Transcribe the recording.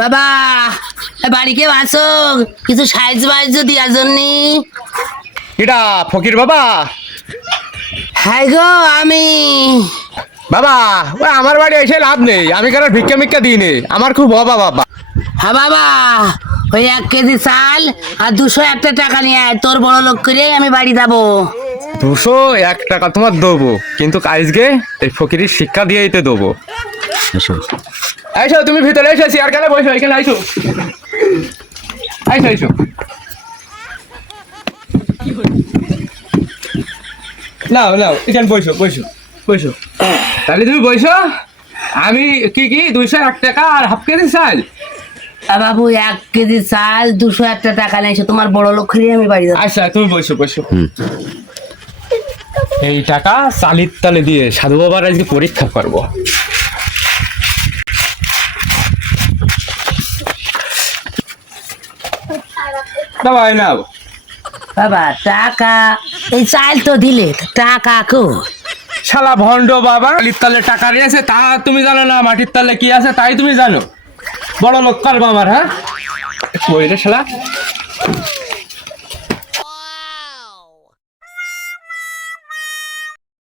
বাবা বাড়ি কেউ আসো, কিছু সাহায্য বাহায্য দেওয়ার জন্য। এটা ফকির বাবা? হ্যাঁ গো আমি। বাবা ওই আমার বাড়ি এসে লাভ নেই, আমি কারো ভিক্ষা মিক্ষা দিই নে, আমার খুব অভাব বাবা। হ্যাঁ বাবা, ওই 1 কেজি চাল আর 201 টাকা নিয়ে আয়, তোর বড় লোক করে আমি বাড়ি যাবো। 201 টাকা তোমার দেবো, কিন্তু আজকে এই ফকিরের শিক্ষা দিয়েই তো দেবো। আইসো তুমি ভিতরে এসো, চেয়ার কেন বসো, এখানে আইসো আইসো আইসো। নাও নাও এখানে বসো বসো বসো। তাহলে তুমি বসো। আমি কি 201 টাকা আর হাফ কেজি চাল। বাবু 1 কেজি চাল 201 টাকা নিয়েছো, তোমার বড় লোক করে আমি বাড়ি যাবো। আচ্ছা তুমি বসো বসো। এই টাকা চালির তালে দিয়ে সাধু বাবার আজকে পরীক্ষা করবো। দাবাই নাও। বাবা টাকা, এই চাল তো দিলে, টাকা কো? শালা ভণ্ড বাবা, চালির তালে টাকা রয়েছে তা তুমি জানো না, মাটির তালে কি আছে তাই তুমি জানো। বড় লোক করবো আমার, হ্যাঁ? কই রে শালা?